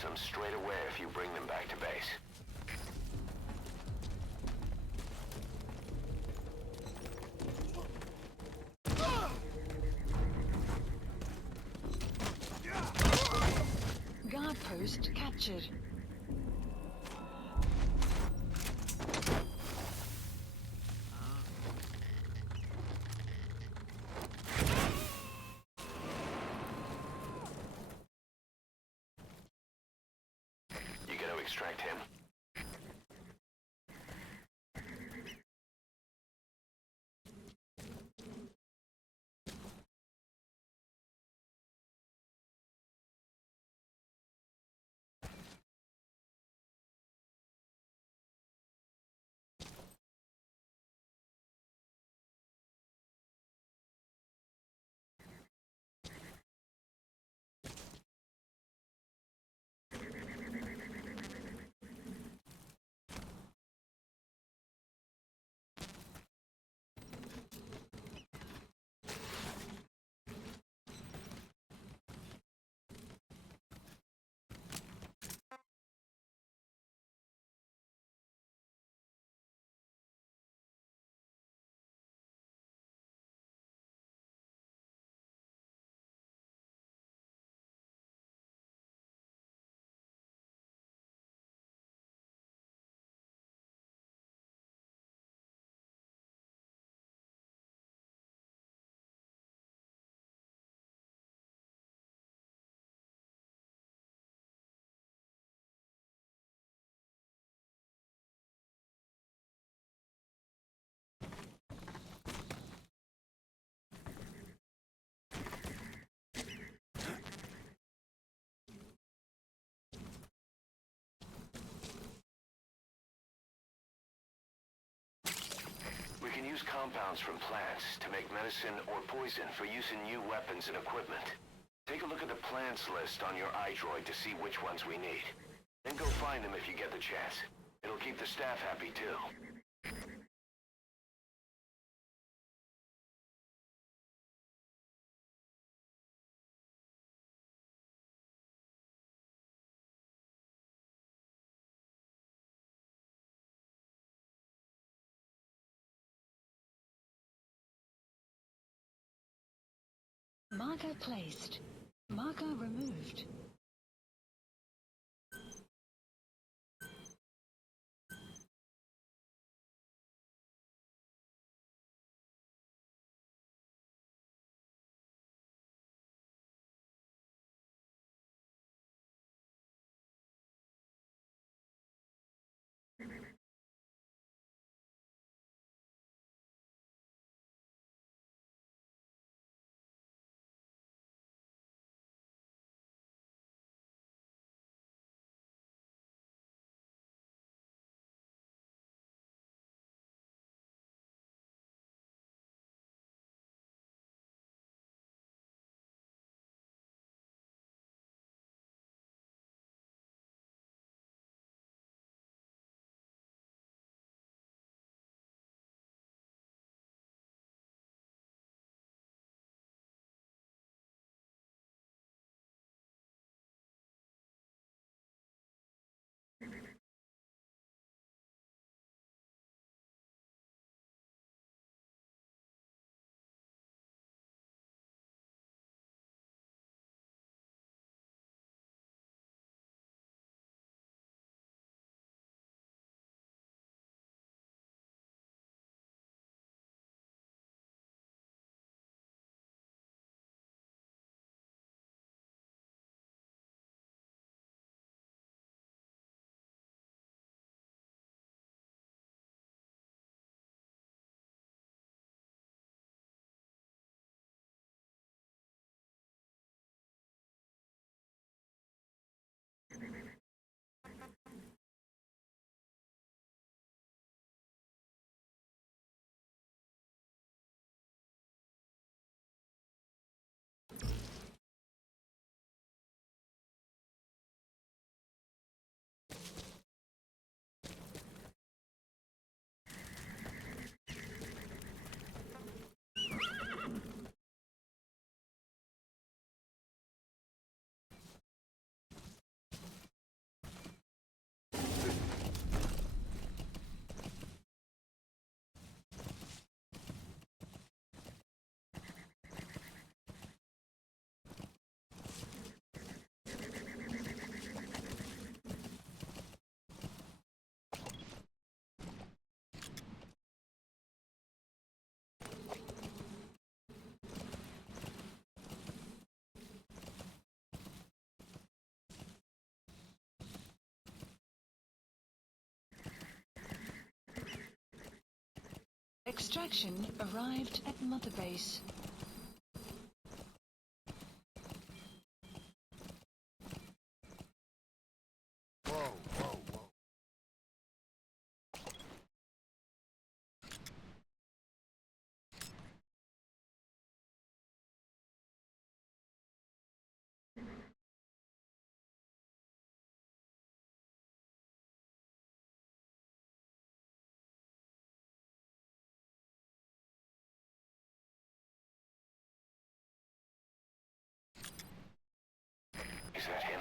them straight away if you bring them back to base. Guard post captured. You gonna extract him? We can use compounds from plants to make medicine or poison for use in new weapons and equipment. Take a look at the plants list on your iDroid to see which ones we need. Then go find them if you get the chance. It'll keep the staff happy too. Marker placed. Marker removed. Extraction arrived at Mother Base. Is that him?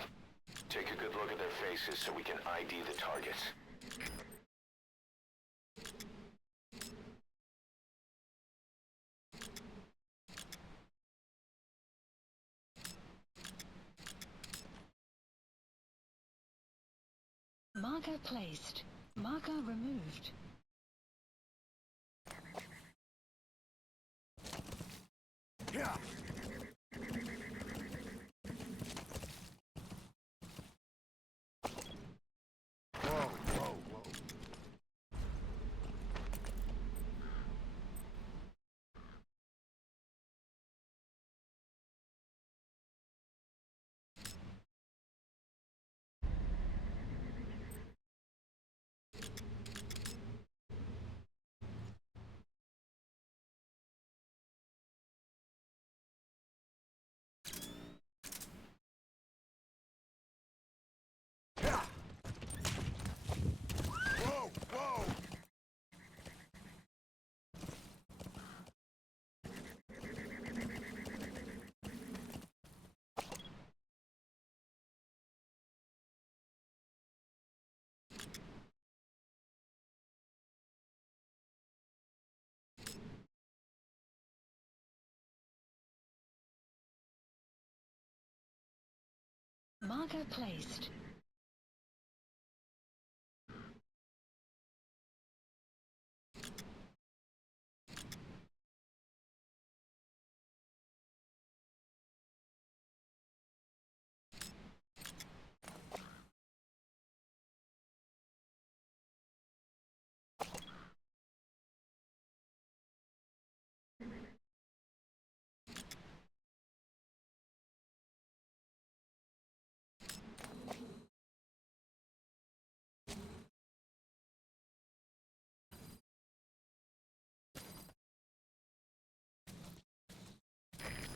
Take a good look at their faces so we can ID the targets. Marker placed. Marker removed. Yeah. Marker placed.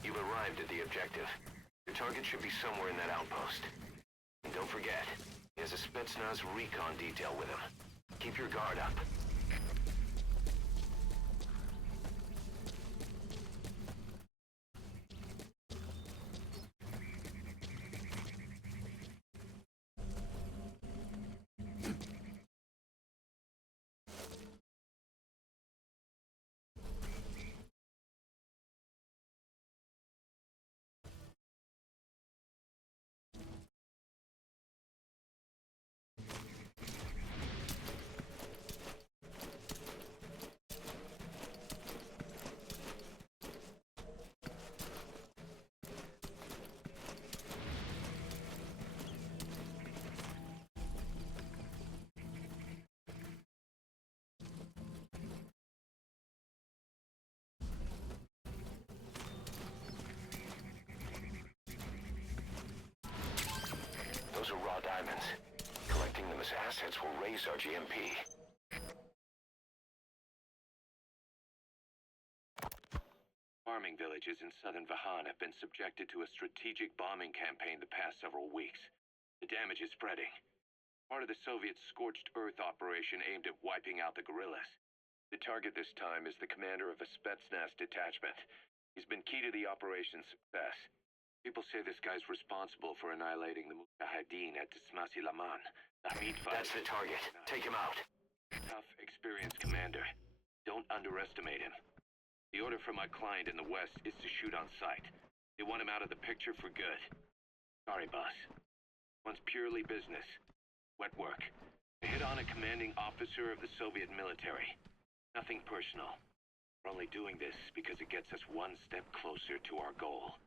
You've arrived at the objective. Your target should be somewhere in that outpost. And don't forget, he has a Spetsnaz recon detail with him. Keep your guard up. Those are raw diamonds. Collecting them as assets will raise our GMP. Farming villages in southern Vahan have been subjected to a strategic bombing campaign the past several weeks. The damage is spreading. Part of the Soviet scorched earth operation aimed at wiping out the guerrillas. The target this time is the commander of a Spetsnaz detachment. He's been key to the operation's success. People say this guy's responsible for annihilating the Mujahideen at Tismasi Laman. That's the target. Take him out. Tough, experienced commander. Don't underestimate him. The order from my client in the west is to shoot on sight. They want him out of the picture for good. Sorry, boss. One's purely business. Wet work. To hit on a commanding officer of the Soviet military. Nothing personal. We're only doing this because it gets us one step closer to our goal.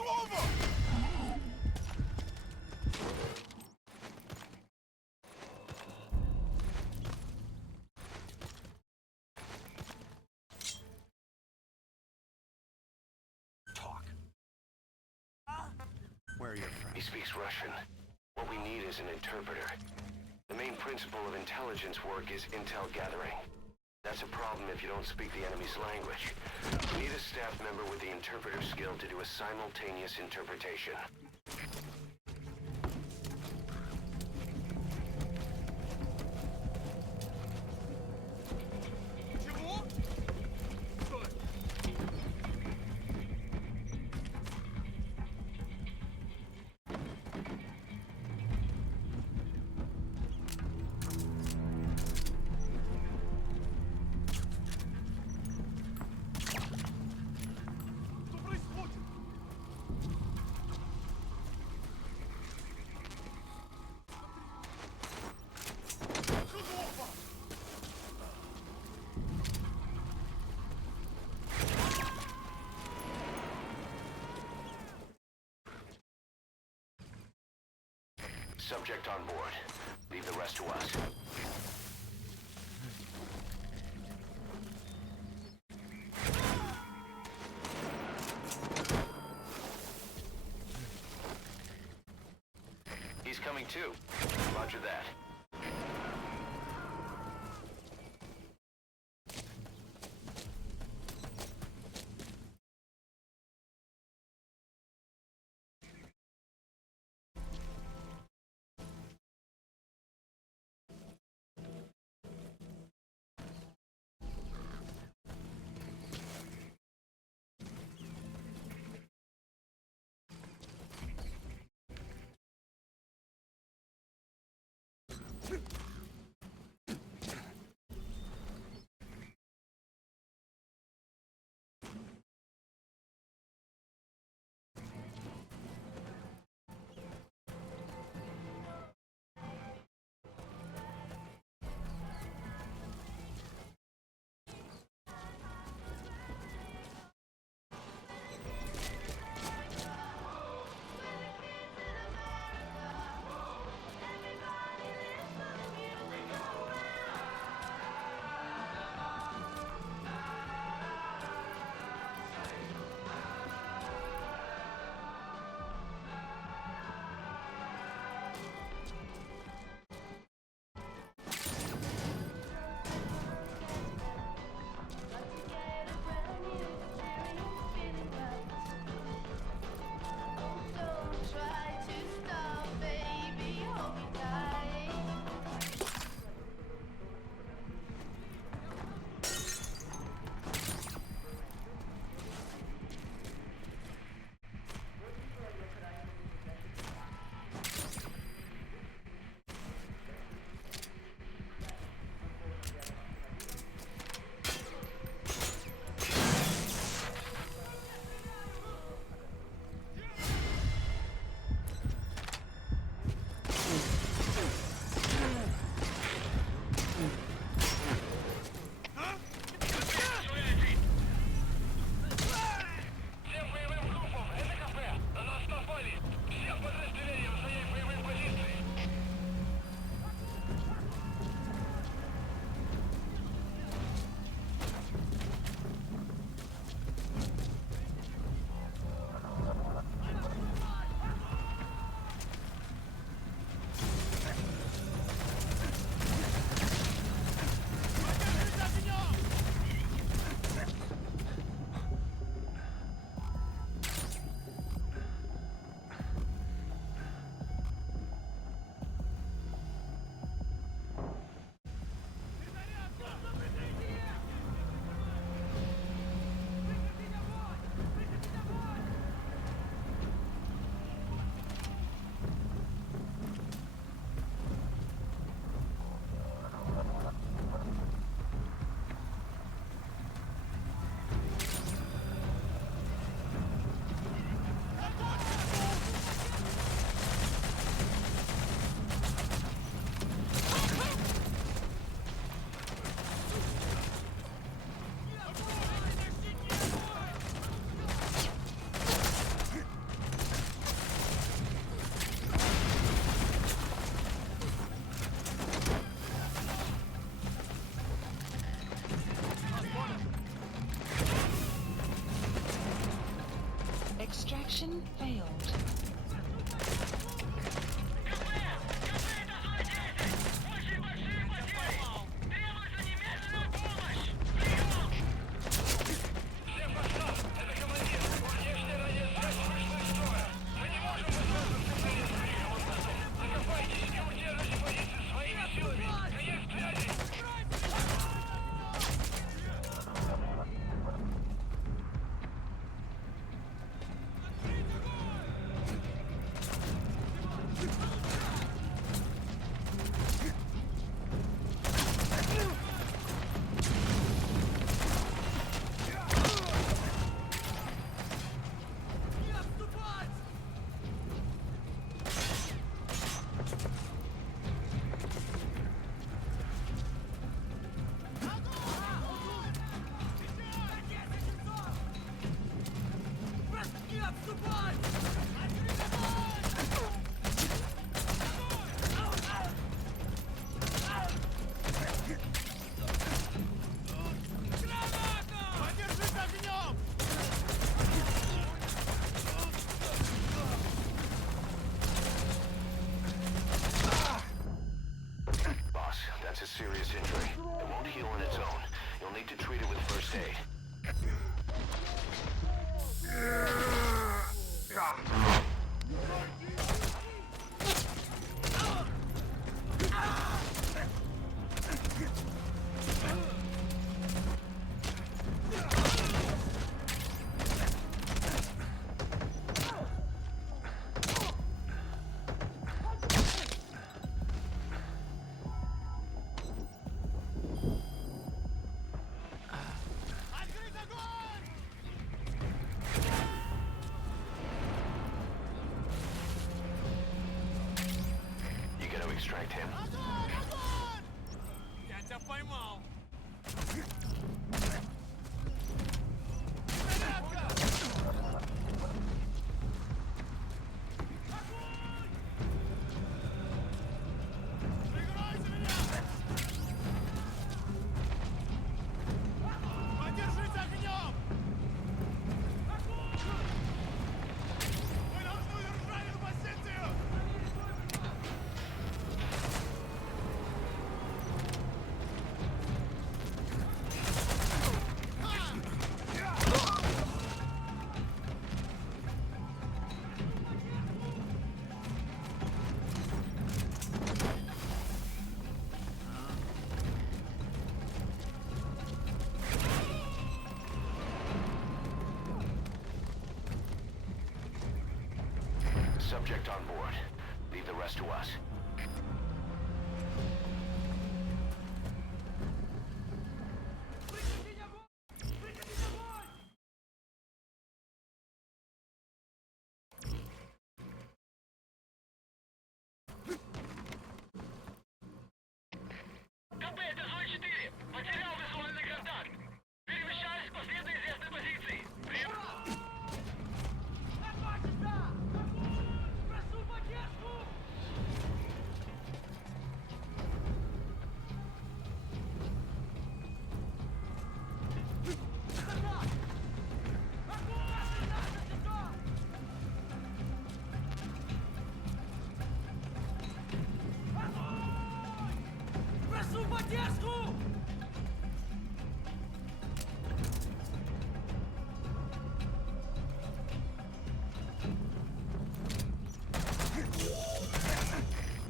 Go over! Talk. Where are your friends? He speaks Russian. What we need is an interpreter. The main principle of intelligence work is intel gathering. That's a problem if you don't speak the enemy's language. We need a staff member with the interpreter skill to do a simultaneous interpretation. Чего? Стой! Что происходит? Худоба! Subject on board. Leave the rest to us. He's coming too. Roger that. Mission failed. That's a serious injury. It won't heal on its own. You'll need to treat it with first aid. Extract him. Я тебя поймал! Подержись огнем! Мы должны удержать эту позицию! Subject on board. Leave the rest to us.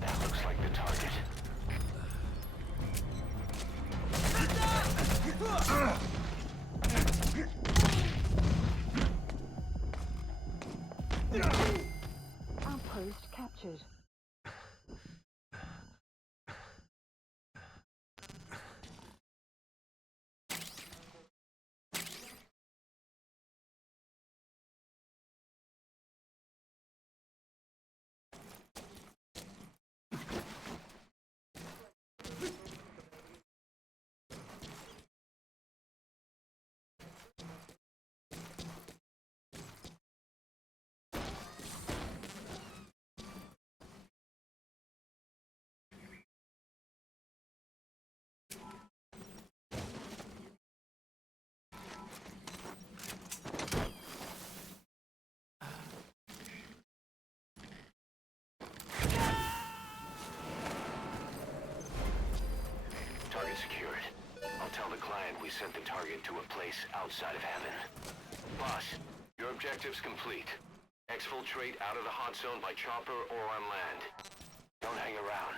That looks like the target. Outpost captured. we sent the target to a place outside of heaven. Boss, your objective's complete. Exfiltrate out of the hot zone by chopper or on land. Don't hang around.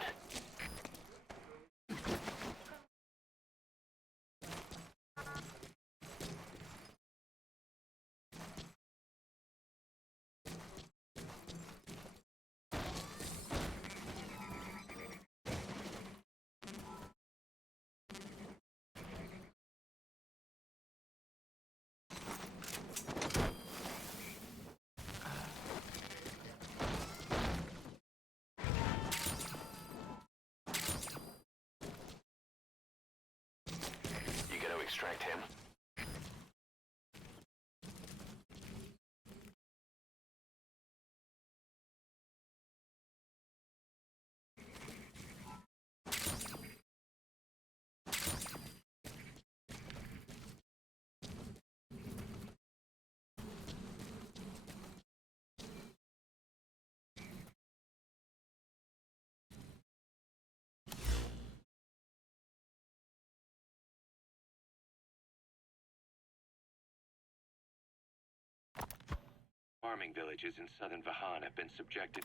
Extract him. Farming villages in southern Vahan have been subjected.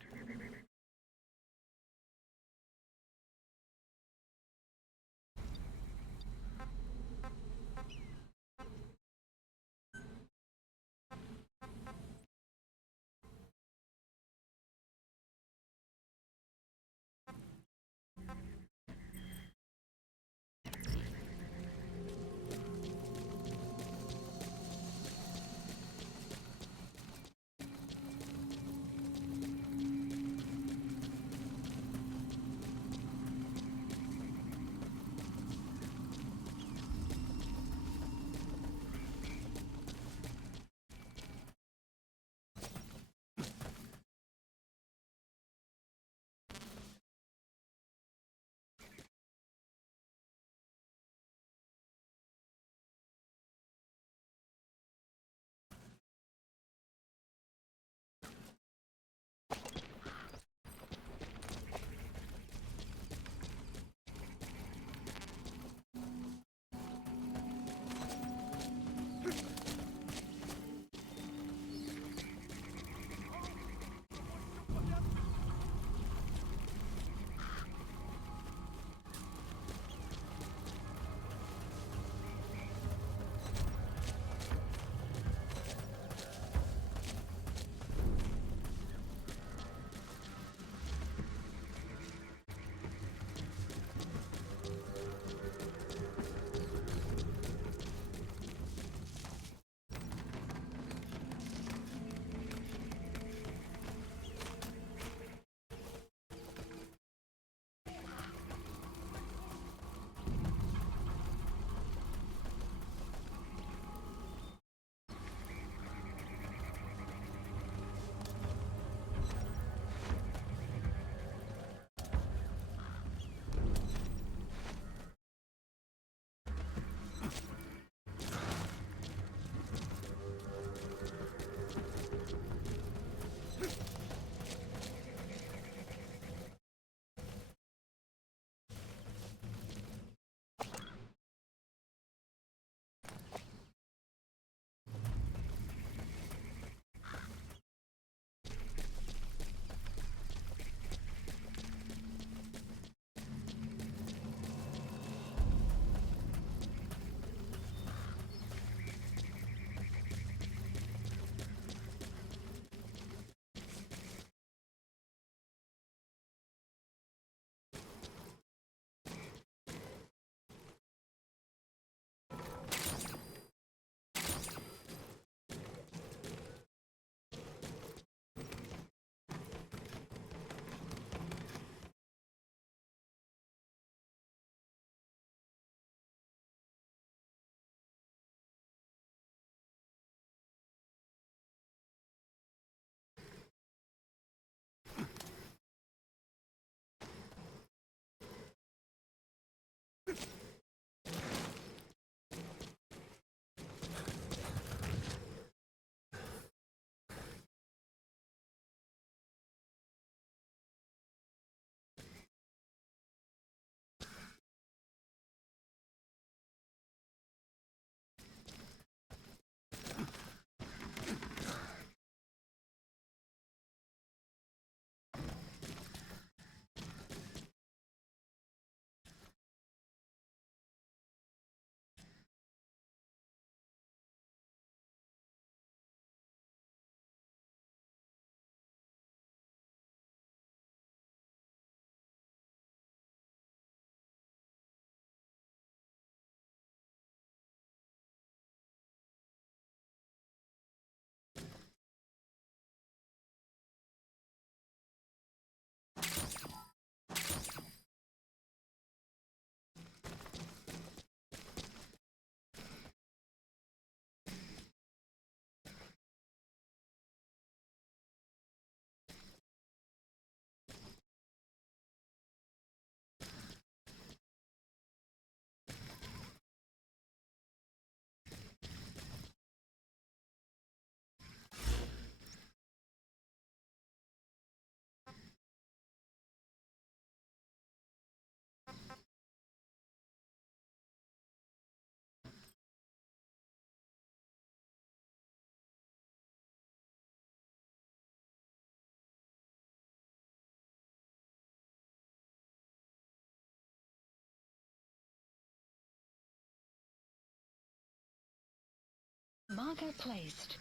Cargo placed.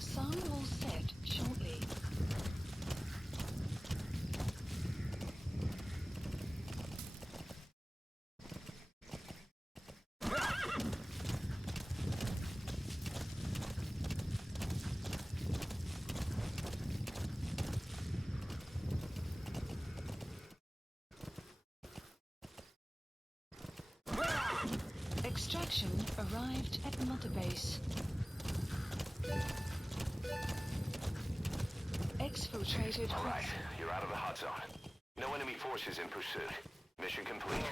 Sun will set shortly. Extraction arrived at Mother Base. Exfiltrated. All right, you're out of the hot zone. No enemy forces in pursuit. Mission complete.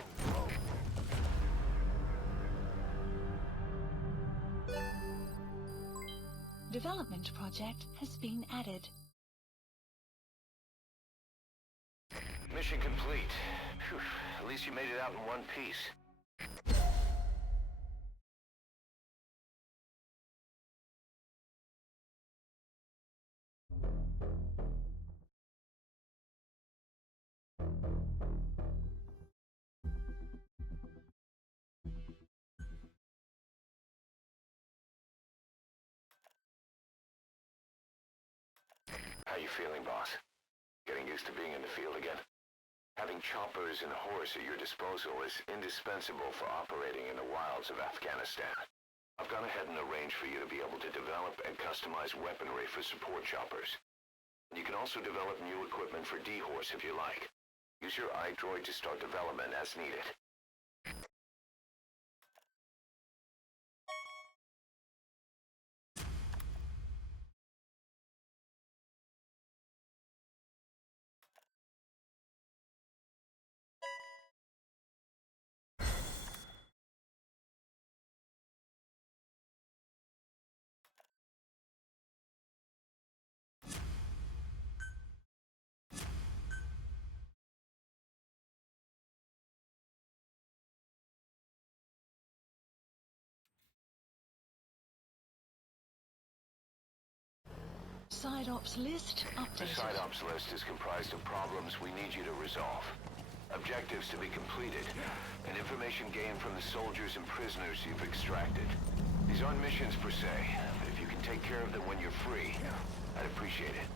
Development project has been added. Mission complete. Phew, at least you made it out in one piece. How you feeling, boss? Getting used to being in the field again? Having choppers and horse at your disposal is indispensable for operating in the wilds of Afghanistan. I've gone ahead and arranged for you to be able to develop and customize weaponry for support choppers. You can also develop new equipment for D-Horse if you like. Use your iDroid to start development as needed. Side ops list The updated. side ops list is comprised of problems we need you to resolve. Objectives to be completed, and information gained from the soldiers and prisoners you've extracted. These aren't missions per se, but if you can take care of them when you're free, I'd appreciate it.